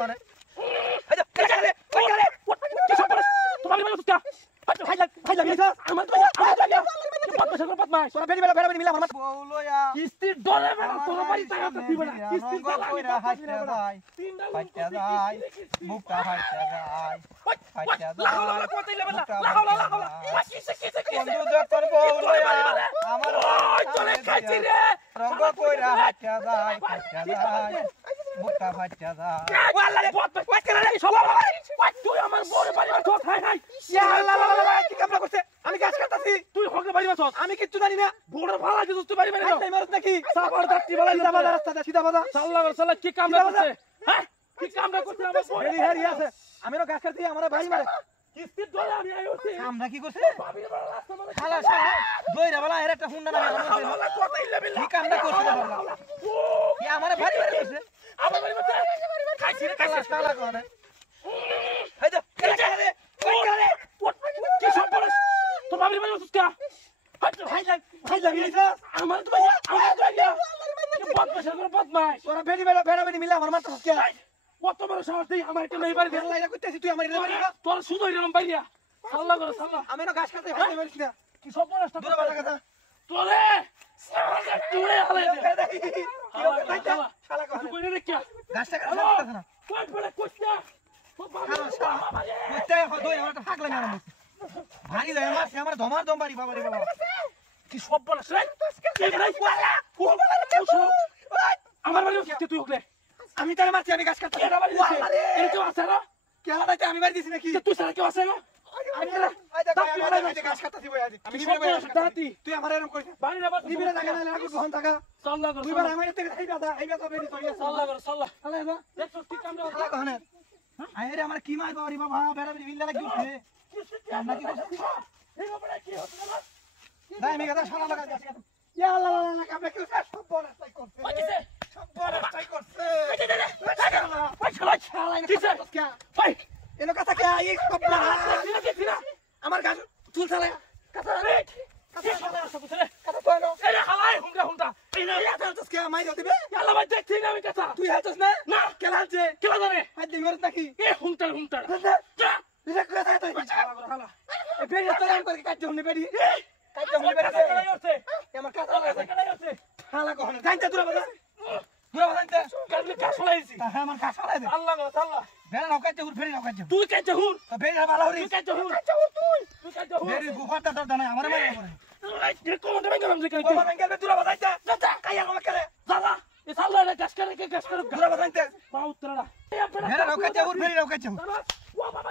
করে এই যে কারে কি সব বলে তোমার বাড়ি সুস্কা ভাই লাগি আমার তো পদ বসে পদ মাই সোনা বেরি মিলা আমার বউলয়া কিস্তি ডরে বেলা তোর বাড়ি টাকা তো দিবে না কিস্তি কইরা হাইটা ভাই ফাইটা যায় মুখটা ফাইটা যায় ফাইটা যায় লাহাওলা কতই লেবেলা লাহাওলা কিসে বন্ধু যখন বউলয়া আমার চলে খাইছি রে রঙ্গ কইরা হাইটা যায় মুখটা ফাইটা যায় ওয়াল্লা রে পদ ওই করে রে সব তুই আমার বউরে বাড়ি মা ঠক খাই ইয়া আল্লাহ কি কামলা করছে আমি কাজ করতেছি তুই হকে বাড়ি মাছ আমি কিচ্ছু জানি না বড় ভালো কিছু তুই বাড়ি মারিস তাই মারছ নাকি সাফার দাঁতি বলাই সিধা বাজার রাস্তা সিধা বাজার সাল্লাল্লাহু কি কামলা করছে হ্যাঁ কি কামলা করছে আমার বেরি হারি আছে আমি না কাজ করতে আমারে বাড়ি মারে কিস্তি ডলে আমি আইছি আমরা কি করছে ভাবির বড় রাস্তা মানে খালা দইরা বলা এর একটা হুন্ডা না আমি কথাই লেবেল কি কামলা করছে বাবা কি আমারে বাড়ি মারে করছে আমার বাড়ি মারছে খাইছি রে খালা করে এই যে কারে ওই কারে কি সব বলছ তো ভাবির বাড়ি সুস্কা ভাই লাগি আমার তো পদ বসে পদ মাই তোরা বেরি মিলা আমার মাথা সুস্কা কত বড় সাহস দেই আমার এটা নাই বাড়ি লাইলা কইতেছি তুই আমার এটা বাড়ি তোর শুধু এরকম বাইরিয়া সাল্লাহ করে সাল্লাহ আমি না গাছ কাটতে হাতে মারিস না কি সব বড়টা দূরে বাড়া কথা তোরে সারা তুই হালে দে কি শালা কই কইরে রে কি গাছটা কাটতে না কই পড়ে কইছা তো বাবা কইতে দই আমারটা ফাগলা না আমি ভারী যায় আমার ধমার দম বাড়ি বাবা রে বাবা কি সব বলছ রে এই ভাই আমার বাড়ি তুই হকলে আমি তার মারছি আমি গাছ কাটতে এটা বাড়ি এটা কেউ আছে না কে হারাইতে আমি বাড়ি দিছি নাকি তুই সারা কেউ আছে না আমি গাছ কাটতে বই আদি আমি নিবি তুই আমার এরকম করিস বাড়ি না নিবি না জায়গা না লাগু ঘন থাকা সাল্লাহ কর দুইবার আমার থেকে এই কথা বেরি চলি সাল্লাহ কর সাল্লাহ আলে না দেখছ কি কামড়া সাল্লাহ কহনে আরে আমার কি মার বাবা রে বাবা বেরা বেরি বিল্লা লাগি উঠে আমরা কি করছ এই বাবা কি হচ্ছে না নাই আমি কথা শালা লাগা গাছ কাটতে ইয়া আল্লাহ আল্লাহ কামড়া কি সব বড়াই করছে কইছে সব বড়াই করছে ভাই এনো কথা কে এই সব না আমার গাছ চুল চালা কথা রে কথা সব চলে কথা তো না এই হালাই হুমটা এই না এটা তো কে মাই দিবে আল্লাহ ভাই দেখছি না আমি কথা তুই হাতস না না কেলা আছে কেলা জানে হাত দিই মরত নাকি এ হুমটা যা এটা কথা তো হালা এই বেরি তো আমি করে কাজ জমনে বেরি কাজ জমনে বেরি হচ্ছে আমার কথা আছে হালা কোন জানতে দূর বাবা দূর বাবা জানতে কাজে কাজ ফলাইছি হ্যাঁ আমার কাজ ফলাই দে আল্লাহ বেরা নকাইতে হুর ফেরি নকাইতে তুই কাইতে হুর তো বেরি ভালো হরি তুই কাইতে হুর তুই কাইতে হুর বেরি গুফাটা তো দানা আমারে মারে পড়ে এই কোন দেবে গেলাম যে কাইতে কোন গেলবে দূর বাবা জানতে যা কাইয়া কোন করে দাদা এ সাল্লাহ রে কাজ করে দূর বাবা জানতে পা উত্তরড়া বেরা নকাইতে হুর ফেরি নকাইতে ও বাবা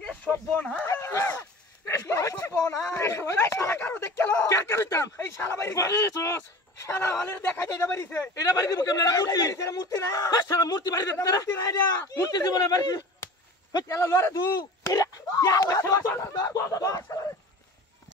এ সব বন হ্যাঁ সব বন এই শালা কারো দেখ কেলো কে করিতাম এই শালা বাইরে বাড়িছস শালা ওয়ালে দেখা যায় এটা বাড়ি দিব কেমনে মূর্তি না শালা মূর্তি বাড়ি দে মূর্তি না এটা মূর্তি জীবনে বাড়ি এলা লরে দু